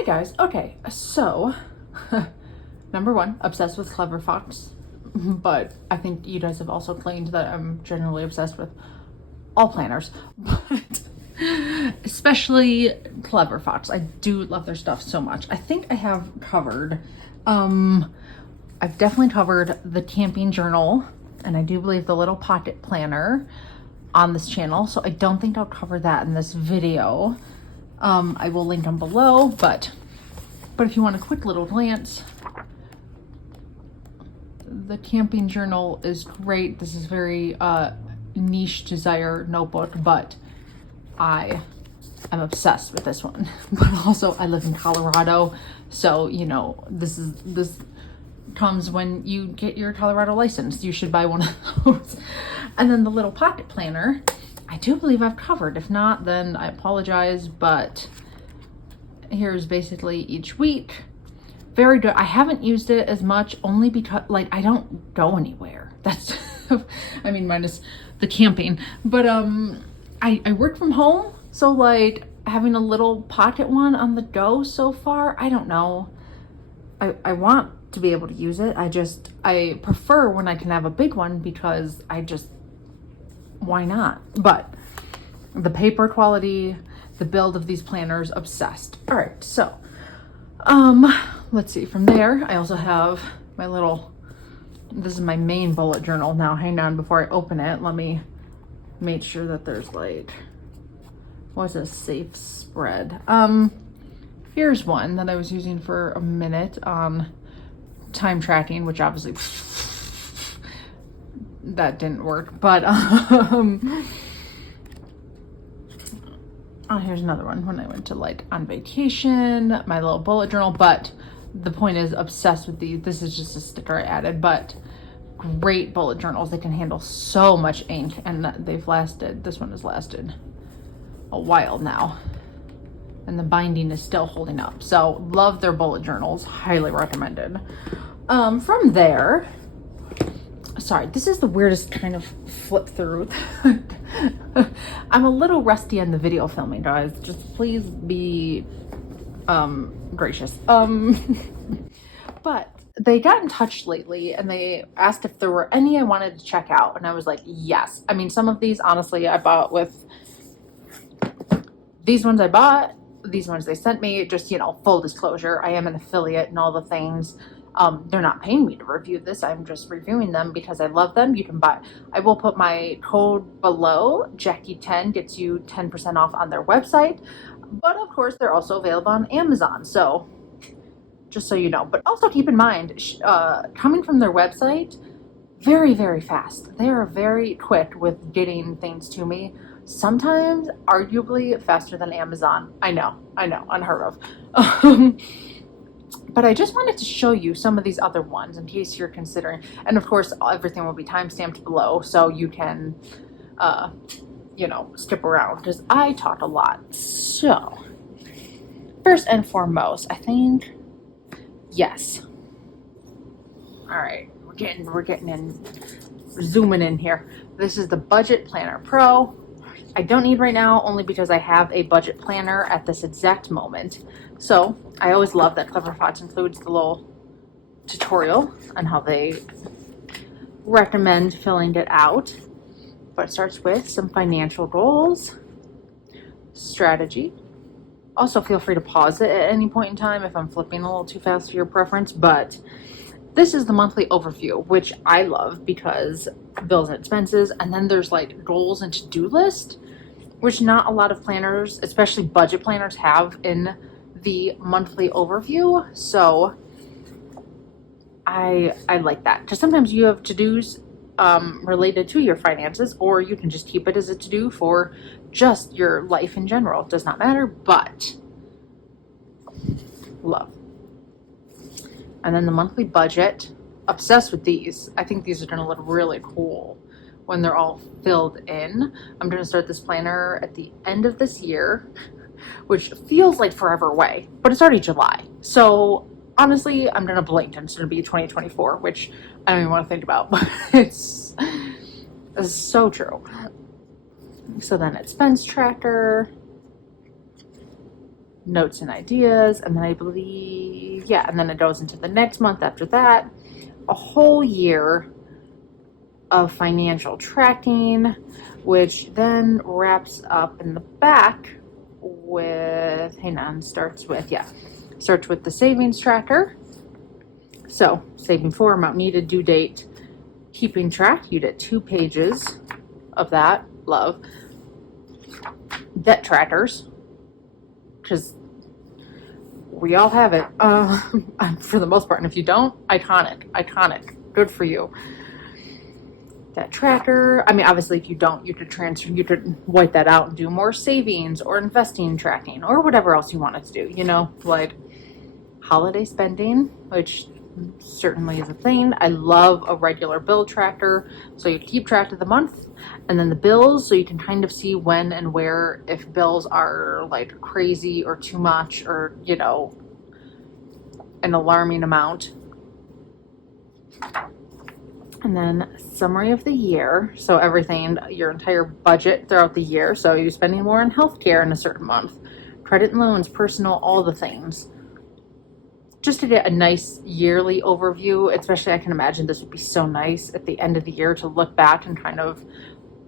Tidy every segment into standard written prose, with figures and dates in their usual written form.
Hi guys. Okay, so number one, obsessed with Clever Fox, but I think you guys have also claimed that I'm generally obsessed with all planners, but especially Clever Fox. I do love their stuff so much. I think I have covered, I've definitely covered the camping journal, and I do believe the little pocket planner on this channel, so I don't think I'll cover that in this video. I will link them below, but if you want a quick little glance, the camping journal is great. This is very niche desire notebook, but I am obsessed with this one. But also I live in Colorado, so you know, this comes when you get your Colorado license. You should buy one of those. And then the little pocket planner, I do believe I've covered. If not, then I apologize, but here's basically each week. Very good. I haven't used it as much only because like I don't go anywhere. That's I mean, minus the camping, but I work from home, so like having a little pocket one on the go so far, I don't know. I want to be able to use it. I prefer when I can have a big one because why not? But the paper quality, the build of these planners, obsessed. All right, so let's see. From there, I also have my little, this is my main bullet journal. Now, hang on, before I open it, let me make sure that there's like, what's a safe spread? Here's one that I was using for a minute on time tracking, which obviously that didn't work, but oh, here's another one when I went to like on vacation, my little bullet journal. But the point is, obsessed with these. This is just a sticker I added, but great bullet journals. They can handle so much ink, and they've lasted, this one has lasted a while now, and the binding is still holding up. So love their bullet journals, highly recommended. From there, sorry, this is the weirdest kind of flip through. I'm a little rusty on the video filming, guys. Just please be gracious. But they got in touch lately and they asked if there were any I wanted to check out, and I was like, yes. I mean, some of these honestly I bought with these ones. I bought these ones they sent me, just, you know, full disclosure, I am an affiliate and all the things. They're not paying me to review this. I'm just reviewing them because I love them. You can buy, I will put my code below. Jackie10 gets you 10% off on their website, but of course they're also available on Amazon. So just so you know, but also keep in mind, coming from their website, very, very fast. They are very quick with getting things to me. Sometimes arguably faster than Amazon. I know, unheard of. But I just wanted to show you some of these other ones in case you're considering. And of course, everything will be timestamped below, so you can, you know, skip around because I talk a lot. So, first and foremost, I think, yes. All right, we're getting in, zooming in here. This is the Budget Planner Pro. I don't need right now, only because I have a budget planner at this exact moment. So I always love that Clever Fox includes the little tutorial on how they recommend filling it out. But it starts with some financial goals, strategy. Also feel free to pause it at any point in time if I'm flipping a little too fast for your preference, but this is the monthly overview, which I love because bills and expenses, and then there's like goals and to-do list, which not a lot of planners, especially budget planners, have in the monthly overview. So I like that, because sometimes you have to-dos related to your finances, or you can just keep it as a to-do for just your life in general. It does not matter, but love. And then the monthly budget, obsessed with these. I think these are going to look really cool when they're all filled in. I'm going to start this planner at the end of this year, which feels like forever away, but it's already July. So honestly, I'm going to blink and it's going to be 2024, which I don't even want to think about, but it's so true. So then expense tracker. notes and ideas, and then I believe, yeah, and then it goes into the next month after that. A whole year of financial tracking, which then wraps up in the back with, hang on, starts with the savings tracker. So saving for, amount needed, due date, keeping track. You get 2 pages of that. Love. Debt trackers, because we all have it for the most part, and if you don't, iconic, good for you. That tracker, I mean, obviously if you don't, you could wipe that out and do more savings or investing tracking or whatever else you wanted to do, you know, like holiday spending, which certainly is a thing. I love a regular bill tracker, so you keep track of the month, and then the bills, so you can kind of see when and where, if bills are like crazy or too much, or, you know, an alarming amount. And then summary of the year, so everything, your entire budget throughout the year. So you're spending more on healthcare in a certain month, credit and loans, personal, all the things. Just to get a nice yearly overview, especially I can imagine this would be so nice at the end of the year to look back and kind of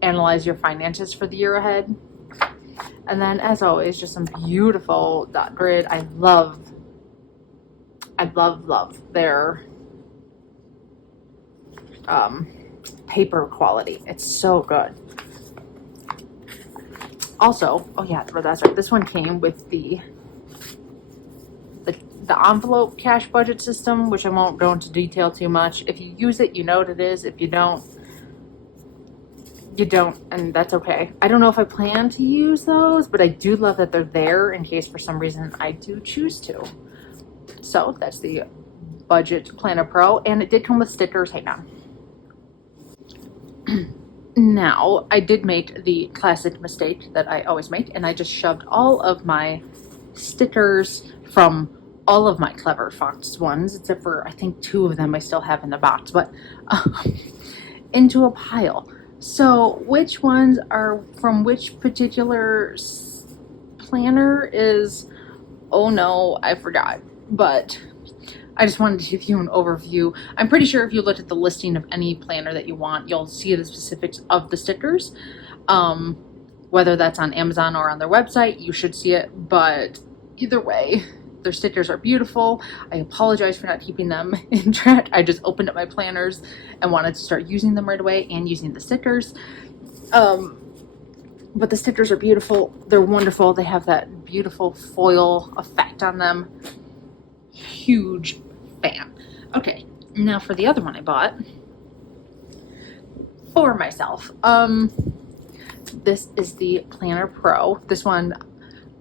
analyze your finances for the year ahead. And then, as always, just some beautiful dot grid. I love their paper quality. It's so good. Also, oh yeah, that's right. This one came with the envelope cash budget system, which I won't go into detail too much. If you use it, you know what it is. If you don't, you don't, and that's okay. I don't know if I plan to use those, but I do love that they're there in case for some reason I do choose to. So that's the Budget Planner Pro, and it did come with stickers. Hey now. Now, I did make the classic mistake that I always make, and I just shoved all of my stickers from all of my Clever Fox ones, except for I think 2 of them I still have in the box, but into a pile. So which ones are from which particular planner is, oh no, I forgot, but I just wanted to give you an overview. I'm pretty sure if you look at the listing of any planner that you want, you'll see the specifics of the stickers. Whether that's on Amazon or on their website, you should see it. But either way, their stickers are beautiful. I apologize for not keeping them in track. I just opened up my planners and wanted to start using them right away and using the stickers. But the stickers are beautiful. They're wonderful. They have that beautiful foil effect on them. Huge fan. Okay, now for the other one I bought for myself. This is the Planner Pro. This one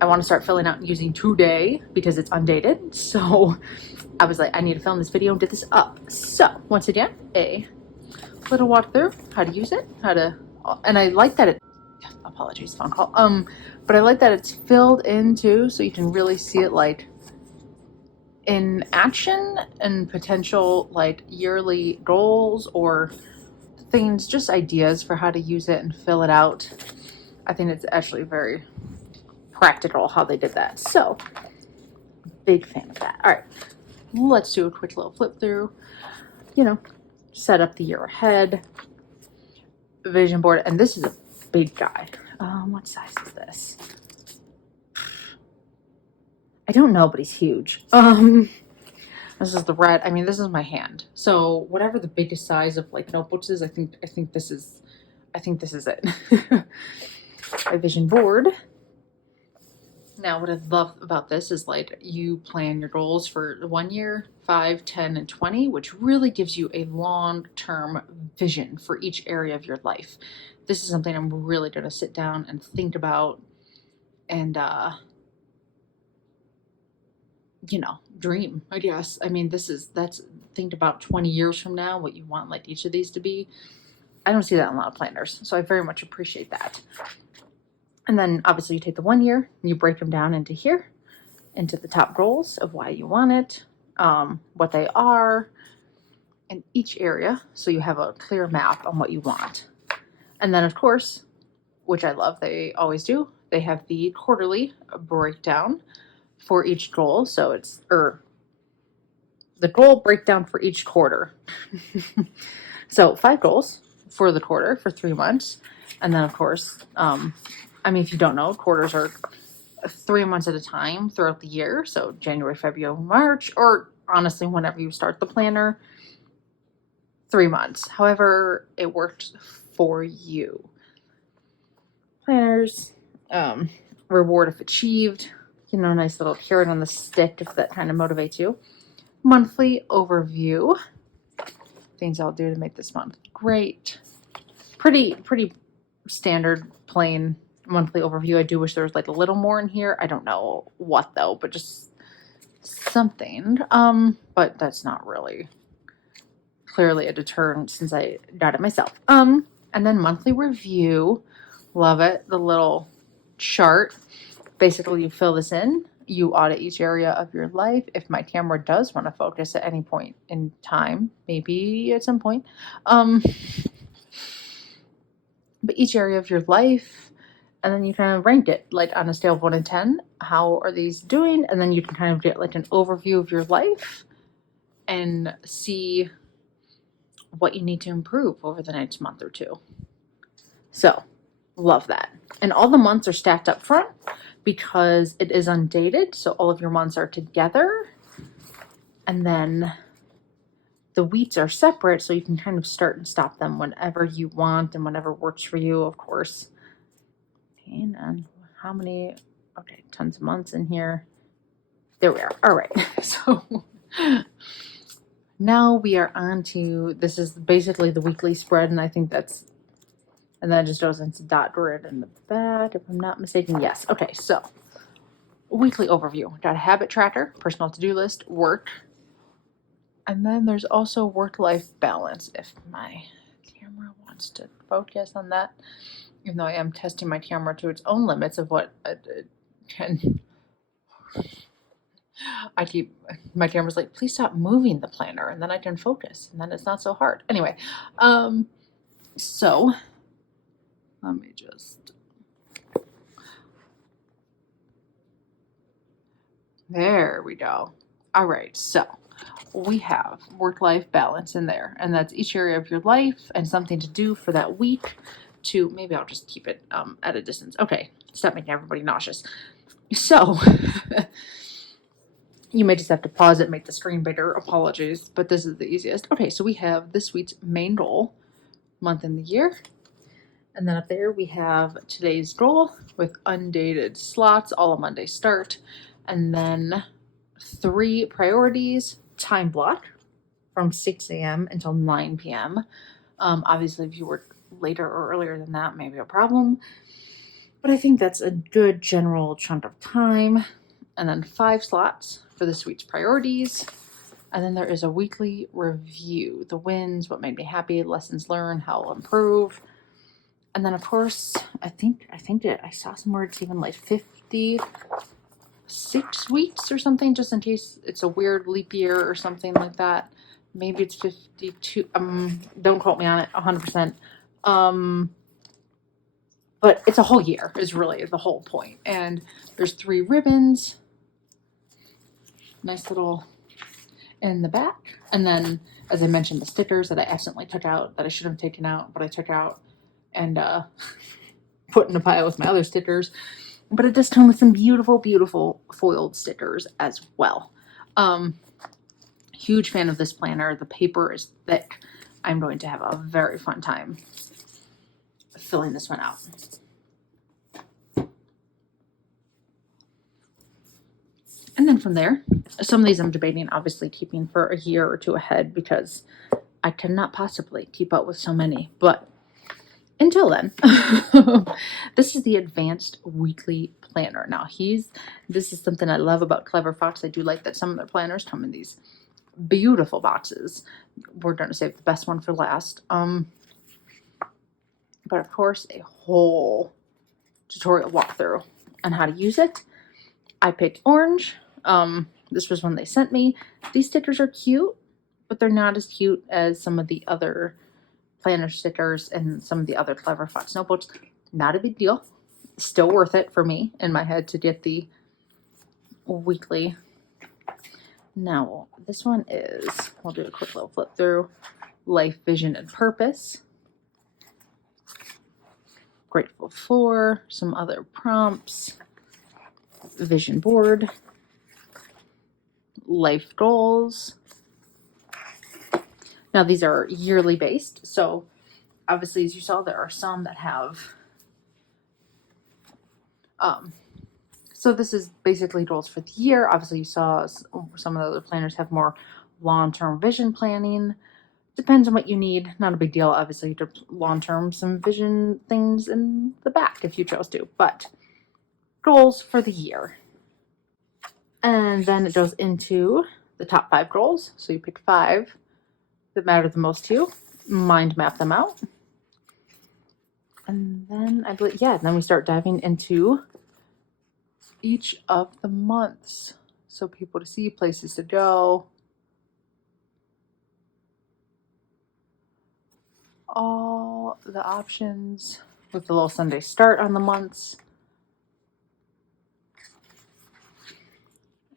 I want to start filling out using today because it's undated. So I was like, I need to film this video and get this up. So once again, a little walkthrough, how to use it, and I like that it, apologies, phone call. But I like that it's filled in too, so you can really see it like in action and potential like yearly goals or things, just ideas for how to use it and fill it out. I think it's actually very practical how they did that. So big fan of that. All right, let's do a quick little flip through, you know, set up the year ahead, vision board. And this is a big guy. What size is this? I don't know, but he's huge. This is the red. I mean, this is my hand. So whatever the biggest size of like notebooks is, I think this is it. My vision board. Now, what I love about this is like you plan your goals for 1 year, 5, 10, and 20, which really gives you a long-term vision for each area of your life. This is something I'm really going to sit down and think about and, you know, dream, I guess. I mean, think about 20 years from now, what you want like each of these to be. I don't see that in a lot of planners, so I very much appreciate that. And then obviously you take the 1 year and you break them down into here, into the top goals of why you want it, what they are in each area. So you have a clear map on what you want. And then of course, which I love, they always do, they have the quarterly breakdown for each goal. So it's, the goal breakdown for each quarter. So 5 goals for the quarter for 3 months. And then of course, if you don't know, quarters are 3 months at a time throughout the year. So January, February, March, or honestly, whenever you start the planner, 3 months. However, it worked for you. Planners, reward if achieved, nice little carrot on the stick if that kind of motivates you. Monthly overview, things I'll do to make this month great. Pretty standard, plain monthly overview. I do wish there was like a little more in here. I don't know what though, but just something. But that's not really clearly a deterrent since I got it myself. And then monthly review. Love it. The little chart. Basically, you fill this in. You audit each area of your life. If my camera does want to focus at any point in time, maybe at some point. But each area of your life, and then you kind of rank it like on a scale of 1 to 10. How are these doing? And then you can kind of get like an overview of your life and see what you need to improve over the next month or two. So, love that. And all the months are stacked up front because it is undated. So all of your months are together. And then the weeks are separate, so you can kind of start and stop them whenever you want and whenever works for you, of course. And how many? Okay, tons of months in here. There we are. All right. So now we are on to, this is basically the weekly spread, and I think that's, and then it just goes into dot grid in the back, if I'm not mistaken. Yes. Okay, so weekly overview. Got a habit tracker, personal to-do list, work. And then there's also work-life balance, if my camera wants to focus on that. Even though I am testing my camera to its own limits of what it can. My camera's like, please stop moving the planner, and then I can focus, and then it's not so hard. Anyway, so let me just, there we go. All right, so we have work-life balance in there, and that's each area of your life and something to do for that week. To maybe I'll just keep it at a distance. Okay, stop making everybody nauseous. So you may just have to pause it, make the screen bigger. Apologies, but this is the easiest. Okay, so we have this week's main goal, month in the year. And then up there we have today's goal with undated slots, all a Monday start. And then 3 priorities, time block from 6 a.m. until 9 p.m. Obviously, if you work later or earlier than that, maybe a problem. But I think that's a good general chunk of time. And then 5 slots for this week's priorities. And then there is a weekly review, the wins, what made me happy, lessons learned, how I'll improve. And then of course, I think I saw somewhere it's even like 56 weeks or something, just in case it's a weird leap year or something like that. Maybe it's 52. Don't quote me on it 100%. But it's a whole year is really the whole point. And there's 3 ribbons. Nice little in the back. And then, as I mentioned, the stickers that I accidentally took out, that I should have taken out, but I took out and put in a pile with my other stickers. But it does come with some beautiful, beautiful foiled stickers as well. Huge fan of this planner. The paper is thick. I'm going to have a very fun time filling this one out. And then from there, some of these I'm debating obviously keeping for a year or 2 ahead because I cannot possibly keep up with so many. But until then, this is the advanced weekly planner. Now this is something I love about Clever Fox. I do like that some of their planners come in these beautiful boxes. We're going to save the best one for last. But of course, a whole tutorial walkthrough on how to use it. I picked orange. This was one they sent me. These stickers are cute, but they're not as cute as some of the other planner stickers and some of the other Clever Fox notebooks. Not a big deal. Still worth it for me in my head to get the weekly. Now, this one is, we'll do a quick little flip through. Life, vision, and purpose. Grateful for, some other prompts. Vision board. Life goals. Now, these are yearly based, so obviously, as you saw, there are some that have, so this is basically goals for the year. Obviously, you saw some of the other planners have more long-term vision planning. Depends on what you need. Not a big deal, obviously, to long-term some vision things in the back if you chose to, but goals for the year. And then it goes into the top 5 goals. So you pick 5 that matter the most to you, mind map them out. And then I believe, yeah, then we start diving into each of the months. So people to see, places to go. All the options with the little Sunday start on the months.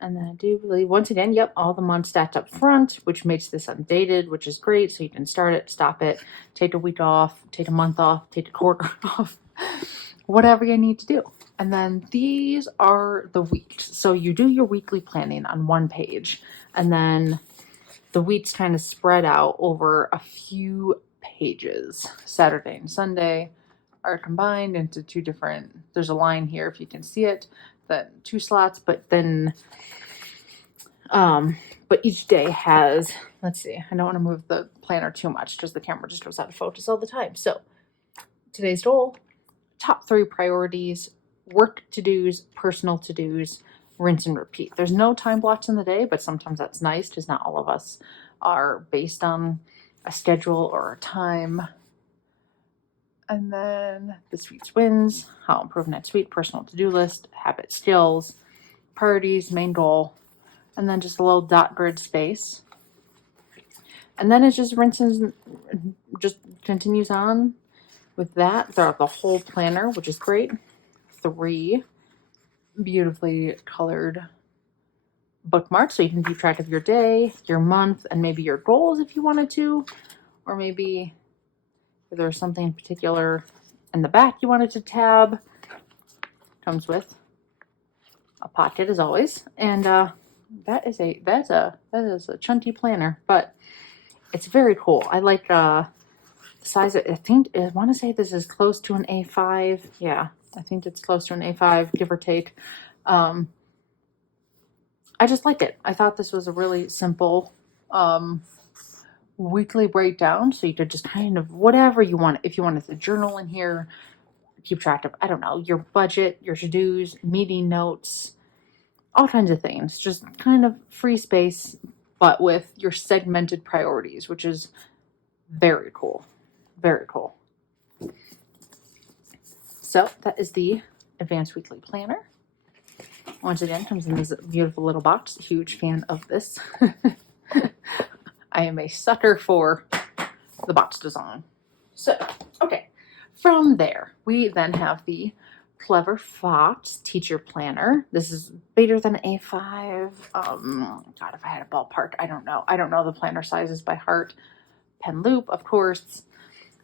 And then I do believe, once again, yep, all the months stacked up front, which makes this undated, which is great. So you can start it, stop it, take a week off, take a month off, take a quarter off, whatever you need to do. And then these are the weeks. So you do your weekly planning on one page, and then the weeks kind of spread out over a few pages. Saturday and Sunday are combined into 2 different, there's a line here if you can see it, that 2 slots, but then but each day has, let's see, I don't want to move the planner too much because the camera just goes out of focus all the time. So today's goal, top 3 priorities, work to-dos, personal to-dos, rinse and repeat. There's no time blocks in the day, but sometimes that's nice because not all of us are based on a schedule or a time. And then this week's wins, how improve next week, personal to-do list, habit skills, priorities, main goal, and then just a little dot grid space. And then it just rinses, just continues on with that throughout the whole planner, which is great. 3 beautifully colored bookmarks so you can keep track of your day, your month, and maybe your goals if you wanted to, or maybe if there's something in particular in the back you wanted to tab. Comes with a pocket as always, and that is a chunky planner, but it's very cool. I like the size. I want to say this is close to an A5. Yeah, I think it's close to an A5, give or take. I just like it. I thought this was a really simple weekly breakdown, so you could just kind of whatever you want. If you wanted to journal in here, keep track of, I don't know, your budget, your to-dos, meeting notes, all kinds of things. Just kind of free space, but with your segmented priorities, which is very cool. Very cool. So that is the Advanced Weekly Planner. Once again, comes in this beautiful little box. Huge fan of this. I am a sucker for the box design. So, okay. From there, we then have the Clever Fox Teacher Planner. This is bigger than A5. God, if I had a ballpark, I don't know. I don't know the planner sizes by heart. Pen loop, of course.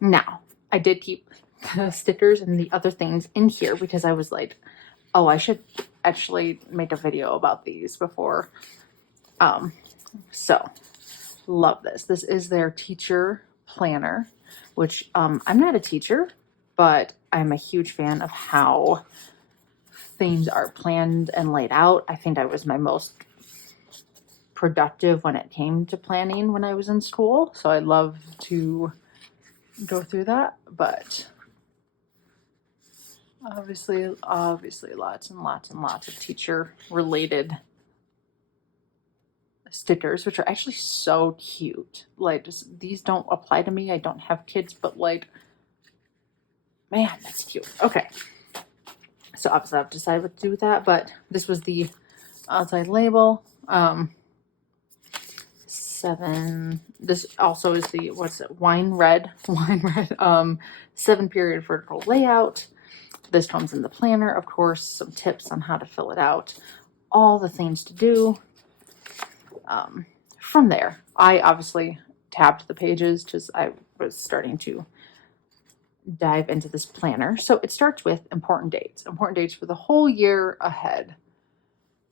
Now, I did keep the stickers and the other things in here because I was like, oh, I should actually make a video about these before. So, love this. This is their teacher planner, which I'm not a teacher, but I'm a huge fan of how things are planned and laid out. I think I was my most productive when it came to planning when I was in school. So I love to go through that, but obviously lots and lots and lots of teacher related stickers, which are actually so cute. Like, just, these don't apply to me. I don't have kids, but like, man, that's cute. Okay. So obviously I've decided what to do with that, but this was the outside label. 7, this also is the, what's it, wine red, 7 period vertical layout. This comes in the planner, of course, some tips on how to fill it out. all the things to do. From there, I obviously tabbed the pages because I was starting to dive into this planner. So it starts with important dates for the whole year ahead,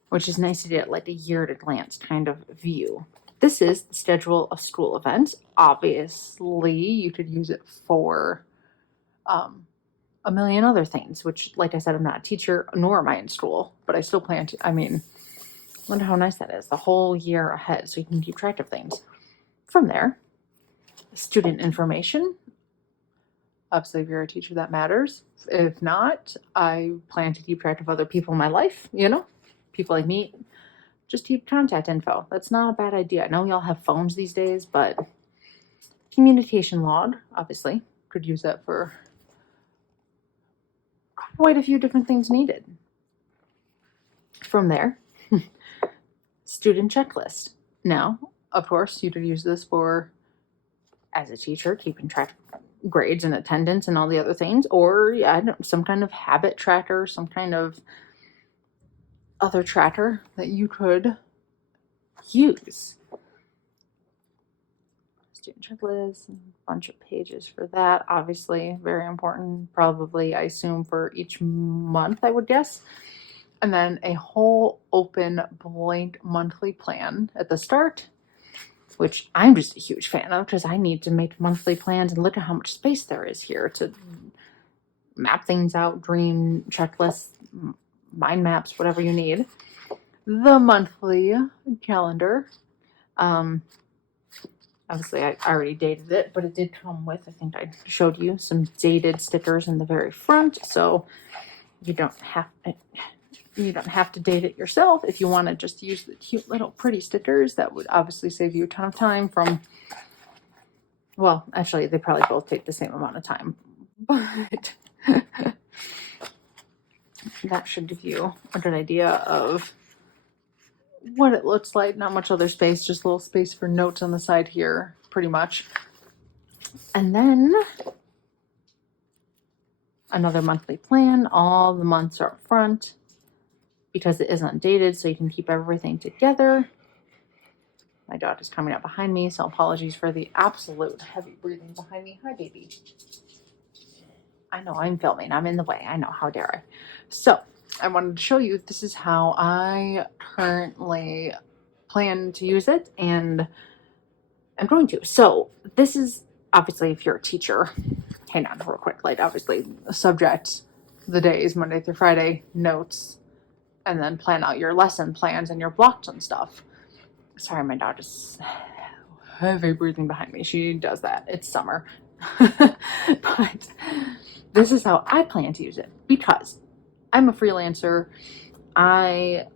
which is nice to get like a year at a glance kind of view. This is the schedule of school events. Obviously, you could use it for a million other things, which, like I said, I'm not a teacher, nor am I in school, but I still plan to. I mean, wonder how nice that is, the whole year ahead, so you can keep track of things. From there, student information. Obviously, if you're a teacher, that matters. If not, I plan to keep track of other people in my life, people I meet. Just keep contact info. That's not a bad idea. I know we all have phones these days, but communication log, obviously, could use that for quite a few different things needed. From there, student checklist. Now, of course, you could use this for, as a teacher, keeping track of grades and attendance and all the other things, or some kind of habit tracker, some kind of other tracker that you could use. Student checklist, a bunch of pages for that. Obviously, very important. Probably, I assume, for each month, I would guess. And then a whole open blank monthly plan at the start, which I'm just a huge fan of because I need to make monthly plans and look at how much space there is here to map things out, dream checklists, mind maps, whatever you need. The monthly calendar. Obviously, I already dated it, but it did come with, I think I showed you, some dated stickers in the very front, so you don't have to date it yourself. If you want to just use the cute little pretty stickers, that would obviously save you a ton of time from, well, actually, they probably both take the same amount of time, but that should give you a good idea of what it looks like. Not much other space, just a little space for notes on the side here, pretty much. And then another monthly plan. All the months are up front because it is undated, so you can keep everything together. My dog is coming up behind me, so apologies for the absolute heavy breathing behind me. Hi, baby. I know I'm filming. I'm in the way. I know. How dare I? So I wanted to show you, this is how I currently plan to use it, and I'm going to. So this is, obviously, if you're a teacher, hang on real quick, like obviously subject, the days, Monday through Friday, notes, and then plan out your lesson plans and your blocks and stuff. Sorry, my dog is heavy breathing behind me. She does that. It's summer. But this is how I plan to use it because I'm a freelancer. I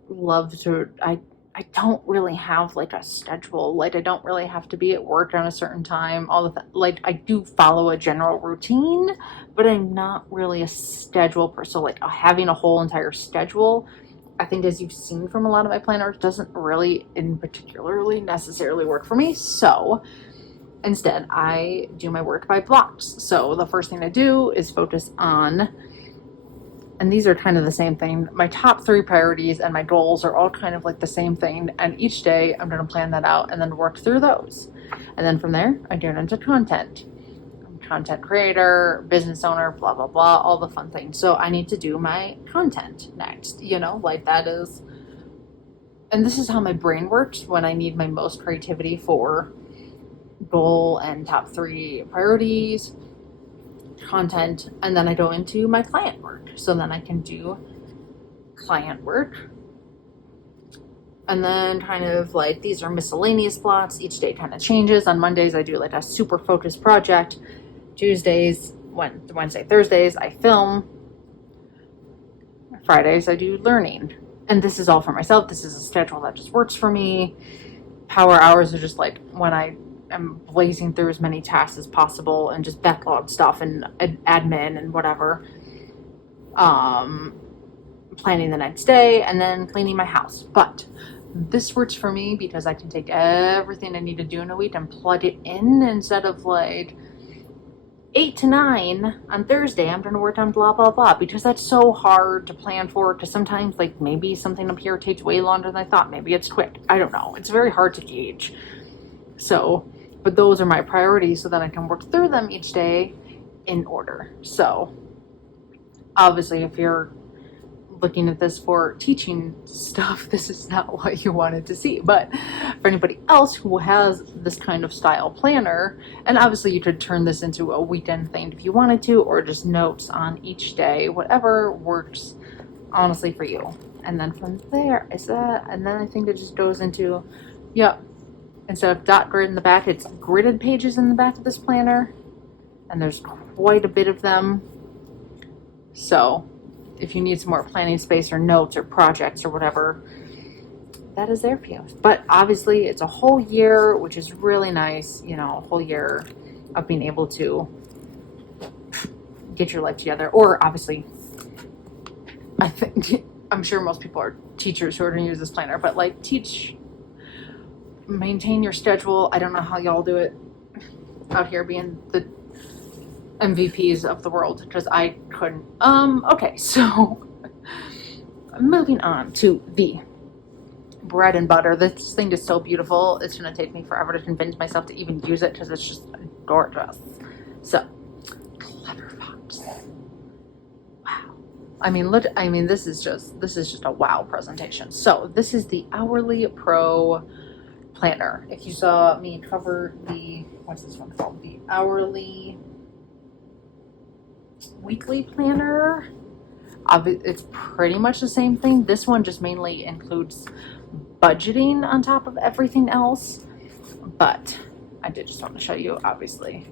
don't really have like a schedule. Like I don't really have to be at work on a certain time. Like I do follow a general routine, but I'm not really a schedule person. So like having a whole entire schedule, I think, as you've seen from a lot of my planners, doesn't really in particularly necessarily work for me. So instead, I do my work by blocks. So the first thing I do is focus on, and these are kind of the same thing, my top 3 priorities and my goals are all kind of like the same thing. And each day I'm going to plan that out and then work through those. And then from there, I get into content. Content creator, business owner, blah, blah, blah, all the fun things. So I need to do my content next, like that is, and this is how my brain works when I need my most creativity for goal and top 3 priorities, content, and then I go into my client work. So then I can do client work. And then kind of like, these are miscellaneous blocks. Each day kind of changes. On Mondays, I do like a super focused project. Tuesdays, Wednesday, Thursdays, I film. Fridays, I do learning. And this is all for myself. This is a schedule that just works for me. Power hours are just like when I am blazing through as many tasks as possible and just backlog stuff and admin and whatever. Planning the next day and then cleaning my house. But this works for me because I can take everything I need to do in a week and plug it in instead of like 8 to 9 on Thursday, I'm going to work on blah, blah, blah, because that's so hard to plan for, because sometimes, like, maybe something up here takes way longer than I thought. Maybe it's quick. I don't know. It's very hard to gauge. So, but those are my priorities, so then I can work through them each day in order. So, obviously, if you're looking at this for teaching stuff, this is not what you wanted to see. But for anybody else who has this kind of style planner, and obviously you could turn this into a weekend thing if you wanted to, or just notes on each day, whatever works honestly for you. And then from there is that, and then I think it just goes into, yep, instead of dot grid in the back, it's gridded pages in the back of this planner, and there's quite a bit of them. So if you need some more planning space or notes or projects or whatever, that is there for you. But obviously it's a whole year, which is really nice, you know, a whole year of being able to get your life together. Or obviously, I think, I'm sure most people are teachers who are going to use this planner, but like maintain your schedule. I don't know how y'all do it out here being the MVPs of the world, because I couldn't. Okay, so moving on to the bread and butter. This thing is so beautiful. It's gonna take me forever to convince myself to even use it, because it's just gorgeous. So, Clever Fox. Wow. I mean, this is just a wow presentation. So this is the Hourly Pro planner. If you saw me cover the, what's this one called? The Hourly Weekly planner. It's pretty much the same thing. This one just mainly includes budgeting on top of everything else, but I did just want to show you, obviously,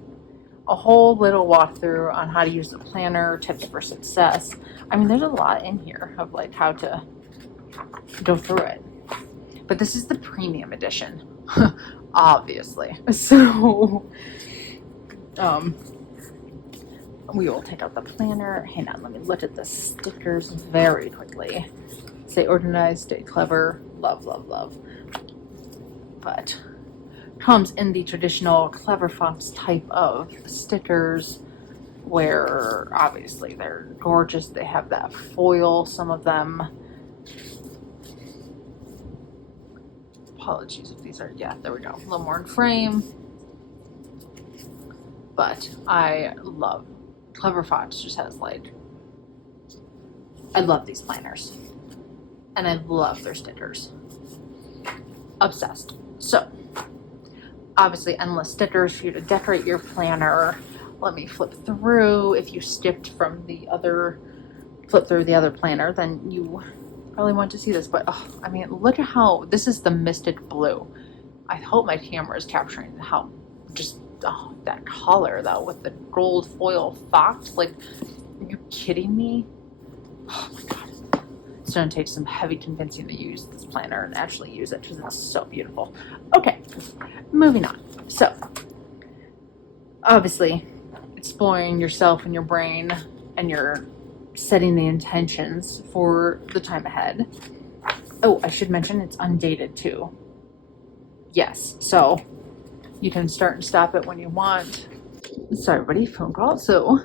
a whole little walkthrough on how to use the planner, tips for success. I mean, there's a lot in here of like how to go through it, but this is the premium edition, obviously. So we will take out the planner. Hang on, let me look at the stickers very quickly. Stay organized, stay clever, love, love, love. But comes in the traditional Clever Fox type of stickers, where obviously they're gorgeous. They have that foil, some of them. Apologies if these are, yeah, there we go, a little more in frame. But I love Clever Fox. Just has like, I love these planners, and I love their stickers. Obsessed. So obviously endless stickers for you to decorate your planner. Let me flip through. If you skipped from the other, flip through the other planner, then you probably want to see this. But oh, I mean, look at how, this is the Mystic Blue. I hope my camera is capturing how just, oh, that color though, with the gold foil fox. Like, are you kidding me? Oh my god. It's gonna take some heavy convincing to use this planner and actually use it, because it's so beautiful. Okay, moving on. So obviously exploring yourself and your brain, and you're setting the intentions for the time ahead. Oh, I should mention it's undated too. Yes, so you can start and stop it when you want. Sorry, everybody, phone call. So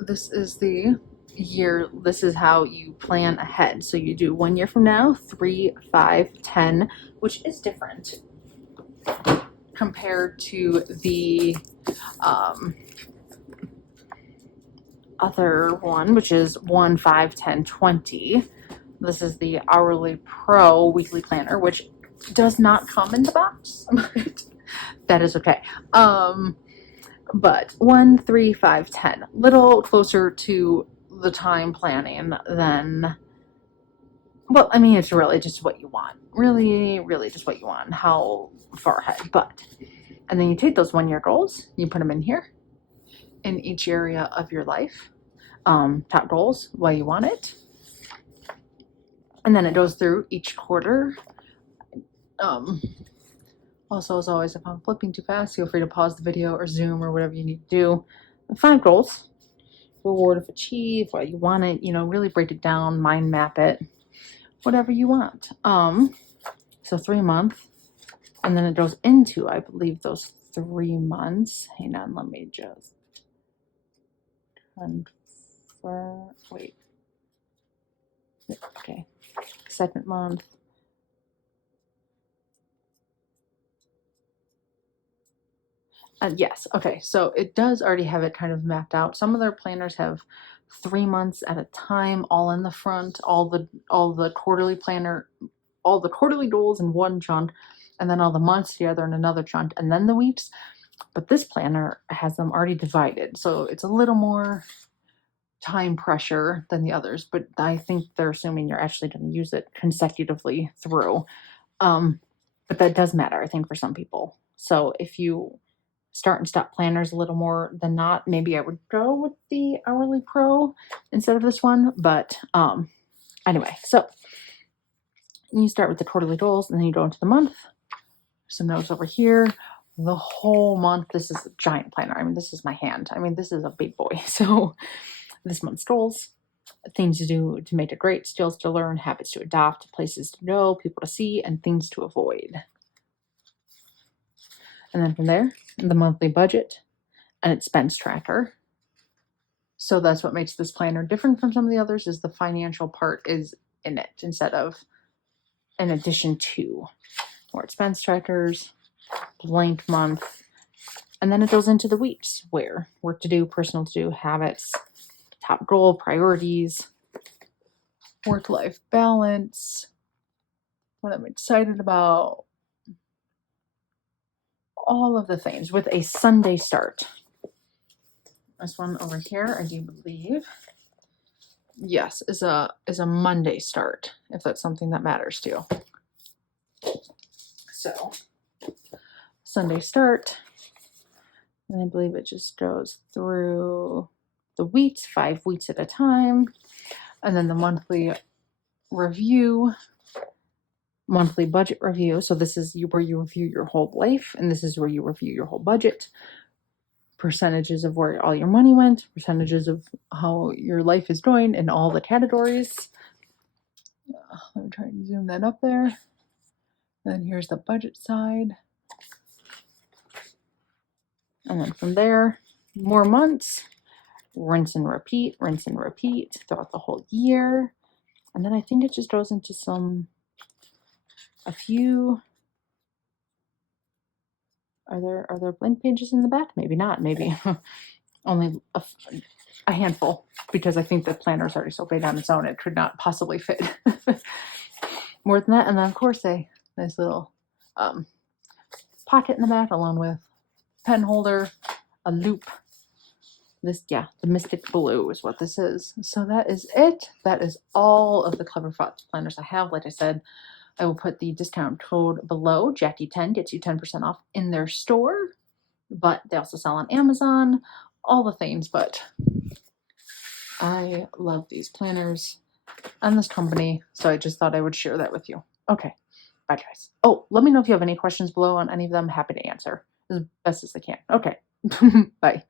this is the year, this is how you plan ahead. So you do 1 year from now, 3, 5, 10, which is different compared to the other one, which is 1, 5, 10, 20. This is the Hourly Pro weekly planner, which does not come in the box, but that is okay. But 1, 3, 5, 10, little closer to the time planning than, well, I mean, it's really just what you want. Really, really just what you want, how far ahead. But, and then you take those 1 year goals, you put them in here, in each area of your life. Top goals, why you want it. And then it goes through each quarter. Also, as always, if I'm flipping too fast, feel free to pause the video or zoom or whatever you need to do. 5 goals. Reward if achieved, why you want it, you know, really break it down, mind map it, whatever you want. So 3 months, and then it goes into, I believe, those 3 months. Hang on, let me just And for, wait, okay, second month. Yes, okay, so it does already have it kind of mapped out. Some of their planners have 3 months at a time, all in the front, all the quarterly planner, all the quarterly goals in one chunk, and then all the months together in another chunk, and then the weeks. But this planner has them already divided, so it's a little more time pressure than the others, but I think they're assuming you're actually going to use it consecutively through. But that does matter, I think, for some people. So if you start and stop planners a little more than not, maybe I would go with the hourly pro instead of this one. But anyway, so you start with the quarterly goals and then you go into the month. Some notes over here. The whole month, this is a giant planner. I mean, this is my hand. I mean, this is a big boy. So this month's goals, things to do to make it great, skills to learn, habits to adopt, places to go, people to see, and things to avoid. And then from there, the monthly budget and expense tracker. So that's what makes this planner different from some of the others, is the financial part is in it instead of in addition to. More expense trackers, blank month, and then it goes into the weeks where work to do, personal to do, habits, top goal, priorities, work-life balance, what I'm excited about, all of the things with a Sunday start. This one over here, I do believe, yes, is a Monday start, if that's something that matters to you. So Sunday start, and I believe it just goes through the weeks, 5 weeks at a time, and then the monthly review, monthly budget review. So this is where you review your whole life, and this is where you review your whole budget. Percentages of where all your money went, percentages of how your life is going in all the categories. Let me try and zoom that up there. Then here's the budget side. And then from there, more months, rinse and repeat throughout the whole year. And then I think it just goes into a few. Are there blank pages in the back? Maybe not. Maybe only a handful, because I think the planner is already so big on its own, it could not possibly fit more than that. And then of course a nice little pocket in the back, along with pen holder, a loop. This, yeah, the Mystic Blue is what this is. So that is it. That is all of the Clever Thoughts planners I have. Like I said, I will put the discount code below. Jackie10 gets you 10% off in their store, but they also sell on Amazon, all the things. But I love these planners and this company, so I just thought I would share that with you. Okay, bye guys. Oh, let me know if you have any questions below on any of them. Happy to answer as best as I can. Okay, bye.